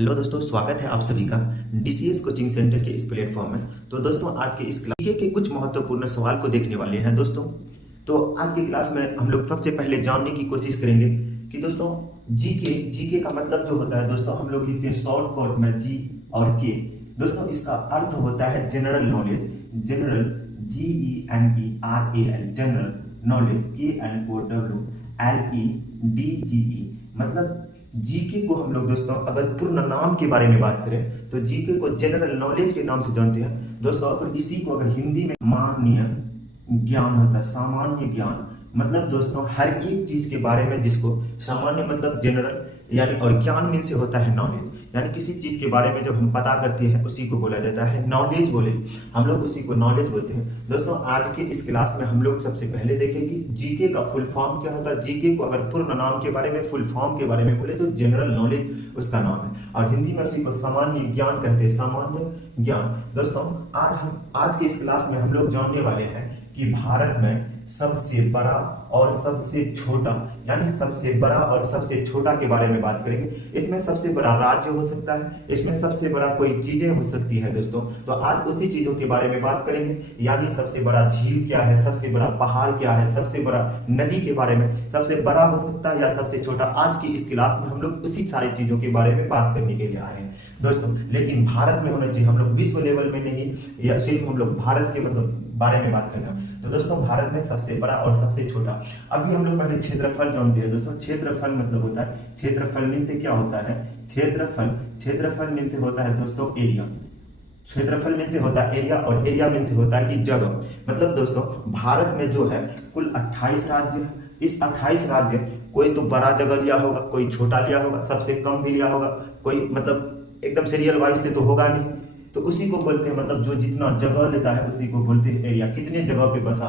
Hello दोस्तों, स्वागत है आप सभी का डीसीएस कोचिंग सेंटर के इस प्लेटफॉर्म में। तो दोस्तों, आज के इस क्लास के कुछ महत्वपूर्ण सवाल को देखने वाले हैं दोस्तों। तो आज की क्लास में हम लोग सबसे पहले जानने की कोशिश करेंगे कि दोस्तों जीके का मतलब जो होता है दोस्तों, हम लोग लिखते हैं शॉर्ट कोट में जी और के। दोस्तों, इसका अर्थ होता है general knowledge, general GENERAL, general knowledge KNOWLEDGE। मतलब जीके को हम लोग दोस्तों अगर पूर्ण नाम के बारे में बात करें तो जीके को जनरल नॉलेज के नाम से जानते हैं दोस्तों। अगर इसी को अगर हिंदी में माननीय ज्ञान होता है, सामान्य ज्ञान, मतलब दोस्तों हर एक चीज के बारे में, जिसको सामान्य मतलब जनरल यानी, और ज्ञान मीन से होता है नॉलेज, यानी किसी चीज के बारे में जब हम पता करते हैं उसी को बोला जाता है नॉलेज। बोले हम लोग उसी को नॉलेज बोलते हैं दोस्तों। आज के इस क्लास में हम लोग सबसे पहले देखेंगे जीके का फुल फॉर्म क्या होता है। जीके को अगर पूर्ण नाम के बारे में, फुल फॉर्म के बारे में बोले तो जनरल नॉलेज उसका नाम है, और हिंदी में उसी को सामान्य ज्ञान कहते हैं, सामान्य ज्ञान। दोस्तों, आज के इस क्लास में हम लोग जानने वाले हैं कि भारत में सबसे बड़ा और सबसे छोटा, यानी सबसे बड़ा और सबसे छोटा के बारे में बात करेंगे। इसमें सबसे बड़ा राज्य हो सकता है, इसमें सबसे बड़ा कोई चीजें हो सकती है दोस्तों। तो आज उसी चीजों के बारे में बात करेंगे, यानी सबसे बड़ा झील क्या है, सबसे बड़ा पहाड़ क्या है, सबसे बड़ा नदी के बारे में, सबसे बड़ा हो सकता है या सबसे छोटा। आज की इस क्लास में हम लोग उसी सारी चीजों के बारे में बात करने के लिए आए हैं दोस्तों। लेकिन भारत में होना चाहिए, हम लोग विश्व लेवल में नहीं, या सिर्फ हम लोग भारत के मतलब बारे में बात करना। तो दोस्तों, भारत में सबसे बड़ा और सबसे छोटा, अभी हम लोग पहले क्षेत्रफल जानते हैं दोस्तों। क्षेत्रफल मतलब होता है, क्षेत्रफल मीन से क्या होता है, क्षेत्रफल मीन से होता है दोस्तों एरिया। क्षेत्रफल मीन से होता है एरिया, और एरिया मीन से होता है कि जगह। मतलब दोस्तों, भारत में जो है कुल 28 राज्य है। इस 28 राज्य, कोई तो बड़ा जगह लिया होगा, कोई छोटा लिया होगा, सबसे कम भी लिया होगा, कोई मतलब एकदम सीरियल वाइज से तो होगा नहीं। तो उसी को बोलते हैं, मतलब जो जितना जगह लेता है उसी को बोलते हैं एरिया। कितने जगह पे बसा,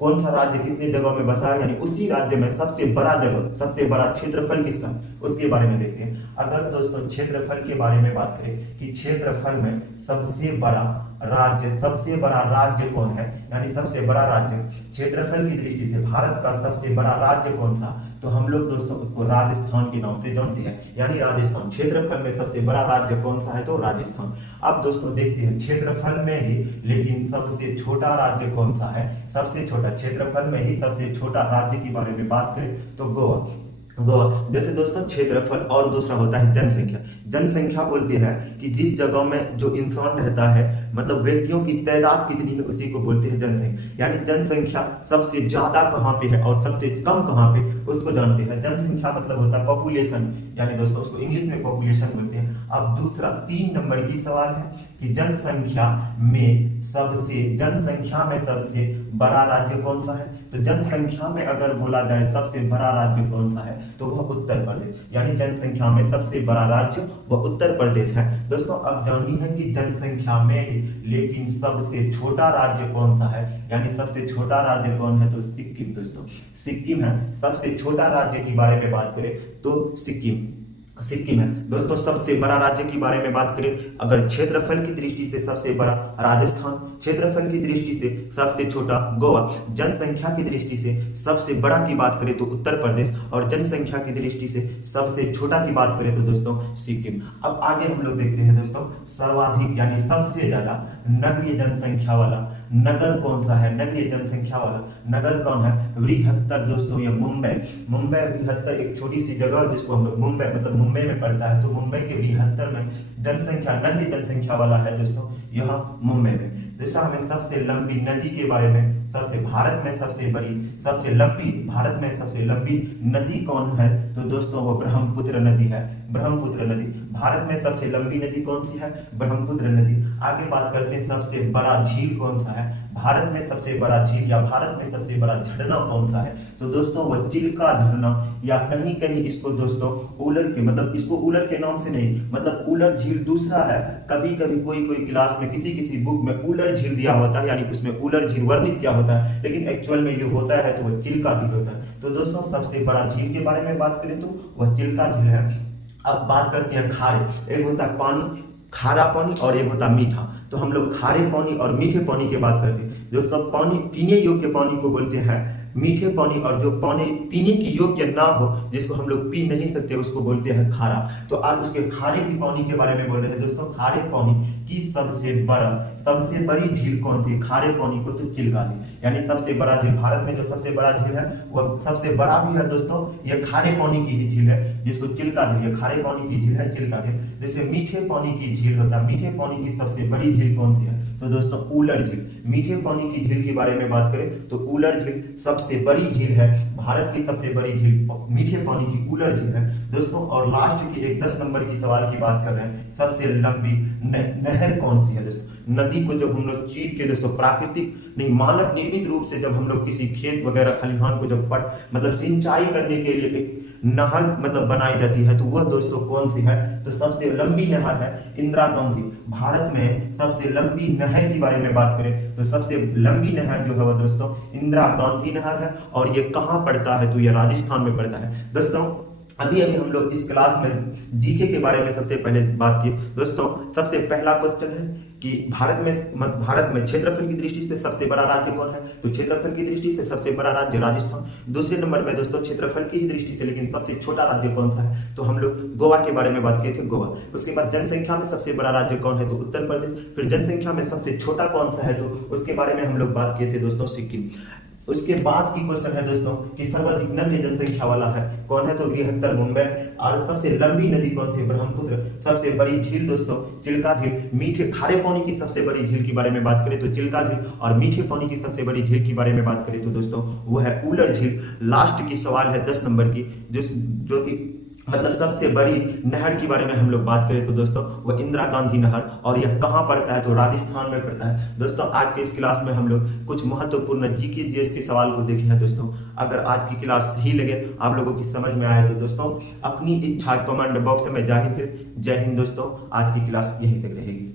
कौन सा राज्य कितने जगह में बसा है, यानी उसी राज्य में सबसे बड़ा जगह, सबसे बड़ा क्षेत्रफल किसका, उसके बारे में देखते हैं। अगर दोस्तों क्षेत्रफल के बारे में बात करें कि क्षेत्रफल में सबसे बड़ा राज्य कौन है, यानी सबसे बड़ा राज्य क्षेत्रफल की दृष्टि से भारत का सबसे बड़ा राज्य कौन था, तो हम लोग दोस्तों उसको राजस्थान के नाम से जानते हैं, यानी राजस्थान। क्षेत्रफल में सबसे बड़ा राज्य कौन सा है, तो राजस्थान। अब दोस्तों देखते हैं क्षेत्रफल में ही लेकिन सबसे छोटा राज्य कौन सा है। सबसे छोटा क्षेत्रफल में ही सबसे छोटा राज्य के बारे में बात करें तो गोवा। जैसे दोस्तों क्षेत्रफल और दूसरा होता है जनसंख्या। जनसंख्या बोलते हैं कि जिस जगह में जो इंसान रहता है, मतलब व्यक्तियों की तादाद कितनी है, उसी को बोलते हैं जनसंख्या। यानी जनसंख्या सबसे ज्यादा कहाँ पे है और सबसे कम कहाँ पे, उसको जानते हैं। जनसंख्या मतलब होता है पॉपुलेशन, यानी दोस्तों उसको इंग्लिश में पॉपुलेशन बोलते हैं। अब दूसरा 3 नंबर की सवाल है कि जनसंख्या में सबसे बड़ा राज्य कौन सा है। तो जनसंख्या में अगर बोला जाए सबसे बड़ा राज्य कौन सा है, तो वह उत्तर प्रदेश, यानी जनसंख्या में सबसे बड़ा राज्य वह उत्तर प्रदेश है दोस्तों। अब जानिए है कि जनसंख्या में ही लेकिन सबसे छोटा राज्य कौन सा है, यानी सबसे छोटा राज्य कौन है, तो सिक्किम दोस्तों, सिक्किम है। सबसे छोटा राज्य के बारे में बात करें तो सिक्किम है दोस्तों। सबसे बड़ा राज्य के बारे में बात करें, अगर क्षेत्रफल की दृष्टि से सबसे बड़ा राजस्थान, क्षेत्रफल की दृष्टि से सबसे छोटा गोवा, जनसंख्या की दृष्टि से सबसे बड़ा की बात करें तो उत्तर प्रदेश, और जनसंख्या की दृष्टि से सबसे छोटा की बात करें तो दोस्तों सिक्किम। अब आगे हम लोग देखते हैं दोस्तों, सर्वाधिक यानी सबसे ज्यादा नगरीय जनसंख्या वाला नगर कौन सा है। नगरीय जनसंख्या वाला नगर कौन है, बृहत्तर दोस्तों, ये मुंबई। बृहत्तर एक छोटी सी जगह जिसको हम लोग मुंबई मतलब मुंबई में पड़ता है, तो मुंबई के बृहत्तर में जनसंख्या, नगरीय जनसंख्या वाला है दोस्तों यहाँ मुंबई में। दूसरा हमें सबसे लंबी नदी के बारे में, भारत में सबसे लंबी नदी कौन है, तो दोस्तों वो ब्रह्मपुत्र नदी है। ब्रह्मपुत्र नदी भारत में सबसे लंबी नदी कौन सी है, ब्रह्मपुत्र नदी। आगे बात करते हैं सबसे बड़ा झील कौन सा है, भारत में सबसे बड़ा झील या भारत में सबसे बड़ा झरना कौन सा है, तो दोस्तों वो चिल्का झरना, या कहीं कहीं इसको दोस्तों उलर के, मतलब इसको उलर के नाम से नहीं, मतलब उलर झील दूसरा है। कभी कभी कोई क्लास में किसी बुक में उलर झील दिया होता है, यानी उसमें उलर झील वर्णित किया होता है, लेकिन एक्चुअल में ये होता है तो वह चिल्का झील होता है। तो दोस्तों सबसे बड़ा झील के बारे में बात करें तो वह चिल्का झील है। अब बात करते हैं खारे। एक होता है पानी, खारा पानी, और एक होता है मीठा। तो हम लोग खारे पानी और मीठे पानी की बात करते हैं दोस्तों। पानी, पीने योग्य पानी को बोलते हैं मीठे पानी और जो पानी पीने की योग्य ना हो, जिसको हम लोग पी नहीं सकते, उसको बोलते हैं खारा। तो आज उसके खारे की पानी के बारे में बोल रहे हैं दोस्तों। खारे पानी की सबसे बड़ी झील कौन थी? खारे पानी को तो चिल्का थी, यानी सबसे बड़ा झील, भारत में जो सबसे बड़ा झील है वह सबसे बड़ा भी है दोस्तों, यह खारे पानी की ही झील है, जिसको चिल्का झील, ये खारे पानी की झील है, चिल्का झील। जैसे मीठे पानी की झील होता है, मीठे पानी की सबसे बड़ी झील कौन सी है? तो दोस्तों उलर झील। मीठे पानी की झील के बारे में बात करें तो उलर झील सबसे बड़ी झील है, भारत की सबसे बड़ी झील मीठे पानी की उलर झील है दोस्तों। और लास्ट की एक 10 नंबर की सवाल की बात कर रहे हैं, सबसे लंबी नहर कौन सी है दोस्तों? नदी को जब हम लोग चीर के दोस्तों, प्राकृतिक नहीं मानव निर्मित रूप से जब हम लोग किसी खेत वगैरह खलिहान को जब मतलब सिंचाई करने के लिए एक नहर मतलब बनाई जाती है, तो वह दोस्तों कौन सी है? तो सबसे लंबी नहर है इंदिरा गांधी। भारत में सबसे लंबी नहर के बारे में बात करें तो सबसे लंबी नहर जो है वह दोस्तों इंदिरा गांधी नहर है। और ये कहाँ पड़ता है? तो ये राजस्थान में पड़ता है दोस्तों। अभी हम लोग इस क्लास में जीके के बारे में सबसे पहले बात की दोस्तों। सबसे पहला क्वेश्चन है कि भारत में क्षेत्रफल की दृष्टि से सबसे बड़ा राज्य कौन है? तो क्षेत्रफल की दृष्टि से सबसे बड़ा राज्य राजस्थान। दूसरे नंबर में दोस्तों क्षेत्रफल की ही दृष्टि से लेकिन सबसे छोटा राज्य कौन सा है? तो हम लोग गोवा के बारे में बात किए थे, गोवा। उसके बाद जनसंख्या में सबसे बड़ा राज्य कौन है? तो उत्तर प्रदेश। फिर जनसंख्या में सबसे छोटा कौन सा है? तो उसके बारे में हम लोग बात किए थे दोस्तों, सिक्किम। उसके बाद की क्वेश्चन है दोस्तों कि सर्वाधिक नम्य जनसंख्या वाला है कौन है? तो 73 मुंबई। और सबसे लंबी नदी कौन सी? ब्रह्मपुत्र। सबसे बड़ी झील दोस्तों चिल्का झील। मीठे खारे पानी की सबसे बड़ी झील के बारे में बात करें तो चिल्का झील, और मीठे पानी की सबसे बड़ी झील के बारे में बात करें तो दोस्तों वो है उलर झील। लास्ट की सवाल है 10 नंबर की, जो कि मतलब सबसे बड़ी नहर के बारे में हम लोग बात करें तो दोस्तों वो इंदिरा गांधी नहर, और यह कहाँ पड़ता है? तो राजस्थान में पड़ता है दोस्तों। आज के इस क्लास में हम लोग कुछ महत्वपूर्ण जीके जीएस के सवाल को देखे हैं दोस्तों। अगर आज की क्लास सही लगे, आप लोगों की समझ में आए तो दोस्तों अपनी इच्छा कमेंट बॉक्स में जाहिर करें। जय हिंद दोस्तों, आज की क्लास यहीं तक रहेगी।